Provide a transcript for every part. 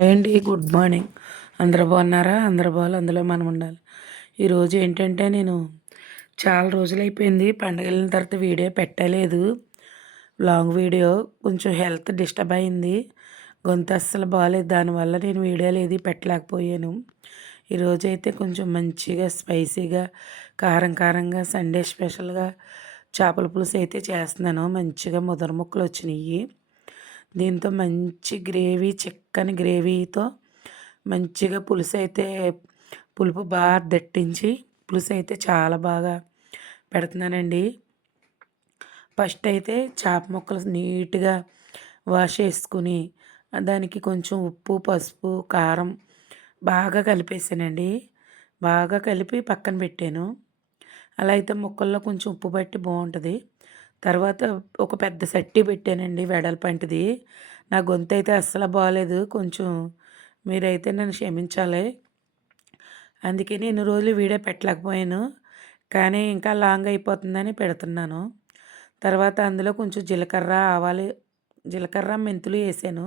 అండి good morning అందరూ బాగున్నారా? అందరూ బాగాలి అందులో మనం ఉండాలి. ఈరోజు ఏంటంటే నేను చాలా రోజులు అయిపోయింది పండగ వెళ్ళిన తర్వాత వీడియో పెట్టలేదు. లాంగ్ వీడియో కొంచెం హెల్త్ డిస్టర్బ్ అయింది. గొంతు అస్సలు బాగాలేదు దానివల్ల నేను వీడియోలు ఏది పెట్టలేకపోయాను. ఈరోజు అయితే కొంచెం మంచిగా స్పైసీగా కారం కారంగా సండే స్పెషల్గా చేపల పులుసు అయితే చేస్తున్నాను. మంచిగా ముదర ముక్కలు వచ్చినాయి దీంతో మంచి గ్రేవీ చిక్కని గ్రేవీతో మంచిగా పులుసు అయితే పులుపు బాగా దట్టించి పులుసు అయితే చాలా బాగా పెడుతున్నానండి. ఫస్ట్ అయితే చేప ముక్కలు నీట్గా వాష్ చేసుకుని దానికి కొంచెం ఉప్పు పసుపు కారం బాగా కలిపేసానండి. బాగా కలిపి పక్కన పెట్టాను. అలా అయితే ముక్కల్లో కొంచెం ఉప్పు పట్టి బాగుంటుంది. తర్వాత ఒక పెద్ద సట్టి పెట్టానండి వెడల్పంటిది. నా గొంతు అయితే అస్సలు బాగాలేదు కొంచెం మీరైతే నన్ను క్షమించాలి. అందుకే నేను రోజులు వీడియో పెట్టలేకపోయాను. కానీ ఇంకా లాంగ్ అయిపోతుందని పెడుతున్నాను. తర్వాత అందులో కొంచెం జీలకర్ర ఆవాలు జీలకర్ర మెంతులు వేసాను.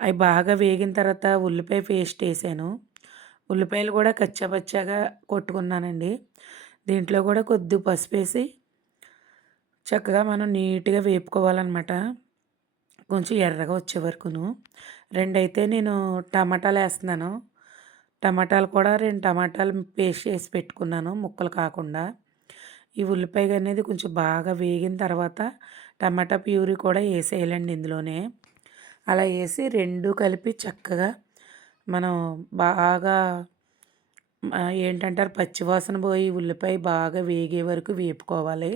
అవి బాగా వేగిన తర్వాత ఉల్లిపాయ పేస్ట్ వేసాను. ఉల్లిపాయలు కూడా కచ్చాపచ్చాగా కొట్టుకున్నానండి. దీంట్లో కూడా కొద్ది పసుపు వేసి చక్కగా మనం నీట్గా వేపుకోవాలన్నమాట. కొంచెం ఎర్రగా వచ్చే వరకును. రెండైతే నేను టమాటాలు వేస్తున్నాను. టమాటాలు కూడా రెండు టమాటాలు పేస్ట్ చేసి పెట్టుకున్నాను ముక్కలు కాకుండా. ఈ ఉల్లిపాయ అనేది కొంచెం బాగా వేగిన తర్వాత టమాటా ప్యూరీ కూడా వేసేయాలండి ఇందులోనే. అలా వేసి రెండు కలిపి చక్కగా మనం బాగా ఏంటంటారు? పచ్చివాసన పోయి ఉల్లిపాయ బాగా వేగే వరకు వేపుకోవాలి.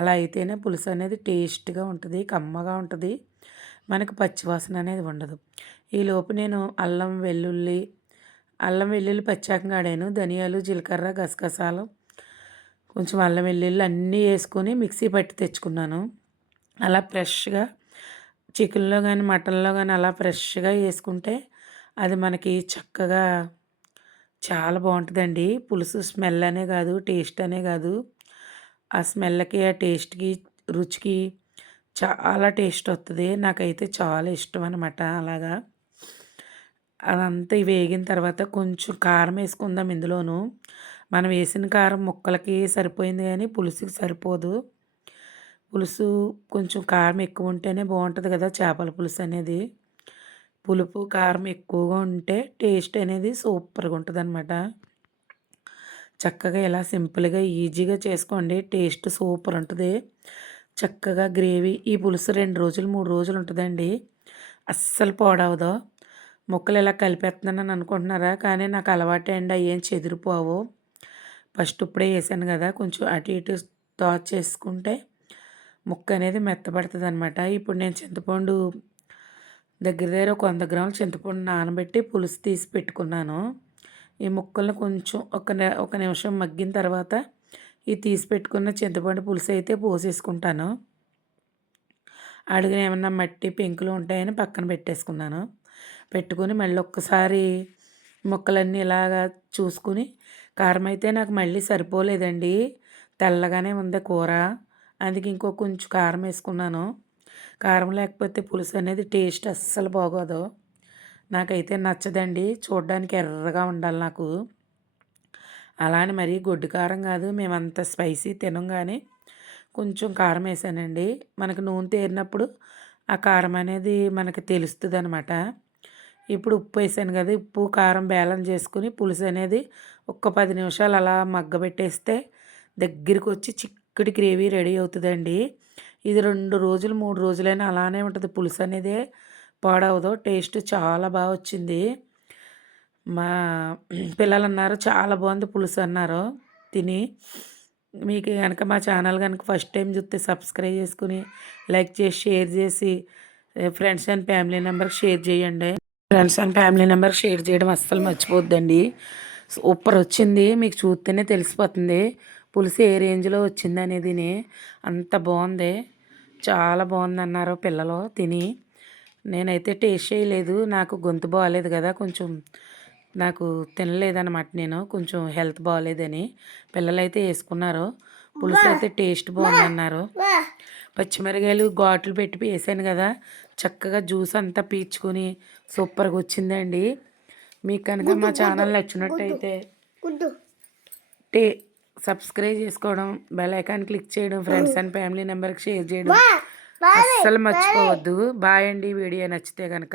అలా అయితేనే పులుసు అనేది టేస్ట్గా ఉంటుంది కమ్మగా ఉంటుంది. మనకు పచ్చివాసన అనేది ఉండదు. ఈలోపు నేను అల్లం వెల్లుల్లి అల్లం వెల్లుల్లి పచ్చాకంగా ఆడాను ధనియాలు జీలకర్ర గసగసాలు కొంచెం అల్లం వెల్లుల్లి అన్నీ వేసుకొని మిక్సీ పట్టి తెచ్చుకున్నాను. అలా ఫ్రెష్గా చికెన్లో కానీ మటన్లో కానీ అలా ఫ్రెష్గా వేసుకుంటే అది మనకి చక్కగా చాలా బాగుంటుందండి. పులుసు స్మెల్ అనే కాదు టేస్ట్ అనే కాదు. ఆ స్మెల్కి ఆ టేస్ట్కి రుచికి చాలా టేస్ట్ వస్తుంది నాకైతే చాలా ఇష్టం అనమాట అలాగా. అదంతా వేగిన తర్వాత కొంచెం కారం వేసుకుందాం ఇందులోను. మనం వేసిన కారం ముక్కలకి సరిపోయింది కానీ పులుసుకి సరిపోదు. పులుసు కొంచెం కారం ఎక్కువ ఉంటేనే బాగుంటుంది కదా చేపల పులుసు అనేది. పులుపు కారం ఎక్కువగా ఉంటే టేస్ట్ అనేది సూపర్గా ఉంటుంది అనమాట చక్కగా ఇలా సింపుల్గా ఈజీగా చేసుకోండి. టేస్ట్ సూపర్ ఉంటుంది. చక్కగా గ్రేవీ ఈ పులుసు రెండు రోజులు మూడు రోజులు ఉంటుందండి. అస్సలు పాడవదు. ముక్కలు ఇలా కలిపేస్తున్నానని అనుకుంటున్నారా? కానీ నాకు అలవాటే అండి. అవి ఏం చెదిరిపోవు. ఫస్ట్ ఇప్పుడే వేసాను కదా. కొంచెం అటు ఇటు టాచ్ చేసుకుంటే ముక్క అనేది మెత్తబడుతుంది అనమాట ఇప్పుడు నేను చింతపండు దగ్గర దగ్గర ఒక వంద గ్రాములు చింతపండు నానబెట్టి పులుసు తీసి పెట్టుకున్నాను. ఈ ముక్కలను కొంచెం ఒక ఒక నిమిషం మగ్గిన తర్వాత ఈ తీసి పెట్టుకున్న చింతపండు పులుసు అయితే పోసేసుకుంటాను. అడుగున ఏమన్నా మట్టి పెంకులు ఉంటాయని పక్కన పెట్టేసుకున్నాను. పెట్టుకుని మళ్ళీ ఒక్కసారి ముక్కలన్నీ ఇలాగా చూసుకుని కారం అయితే నాకు మళ్ళీ సరిపోలేదండి. తెల్లగానే ఉంది కూర అందుకే ఇంకో కొంచెం కారం వేసుకున్నాను. కారం లేకపోతే పులుసు అనేది టేస్ట్ అస్సలు బాగోదు. నాకైతే నచ్చదండి. చూడడానికి ఎర్రగా ఉండాలి నాకు. అలానే మరీ గొడ్డు కారం కాదు. మేమంత స్పైసీ తినంగానే కొంచెం కారం వేసానండి. మనకు నూనె తేరినప్పుడు ఆ కారం అనేది మనకు తెలుస్తుంది అనమాట ఇప్పుడు ఉప్పు వేసాను కదా ఉప్పు కారం బేలం చేసుకుని పులుసు అనేది ఒక్క పది నిమిషాలు అలా మగ్గబెట్టేస్తే దగ్గరికి వచ్చి చిక్కటి గ్రేవీ రెడీ అవుతుందండి. ఇది రెండు రోజులు మూడు రోజులైనా అలానే ఉంటుంది. పులుసు అనేది పాడవదు టేస్ట్ చాలా బాగా వచ్చింది. మా పిల్లలు అన్నారు చాలా బాగుంది పులుసు అన్నారు. తిని మీకు కనుక మా ఛానల్ కనుక ఫస్ట్ టైం చూస్తే సబ్స్క్రైబ్ చేసుకుని లైక్ చేసి షేర్ చేసి ఫ్రెండ్స్ అండ్ ఫ్యామిలీ నెంబర్కి షేర్ చేయండి. Friends and family number share చేయడం అస్సలు మర్చిపోద్దండి సూపర్ వచ్చింది. మీకు చూస్తేనే తెలిసిపోతుంది. పులుసు ఏ రేంజ్లో వచ్చింది అనేది అంత బాగుంది. చాలా బాగుంది అన్నారు పిల్లలు. తిని నేనైతే టేస్ట్ చేయలేదు. నాకు గొంతు బాగాలేదు కదా కొంచెం నాకు తినలేదన్నమాట నేను. కొంచెం హెల్త్ బాగాలేదని పిల్లలైతే వేసుకున్నారు. పులుసు అయితే టేస్ట్ బాగుంది అన్నారు పచ్చిమిరకాయలు ఘాట్లు పెట్టి వేసాను కదా చక్కగా జ్యూస్ అంతా పీల్చుకొని సూపర్గా వచ్చిందండి. మీకు కనుక మా ఛానల్ నచ్చినట్టయితే టే సబ్స్క్రైబ్ చేసుకోవడం బెల్ ఐకాన్ క్లిక్ చేయడం ఫ్రెండ్స్ అండ్ ఫ్యామిలీ నెంబర్కి షేర్ చేయడం. అస్సలు మర్చిపోవద్దు. బాయ్ అండి వీడియో నచ్చితే కనుక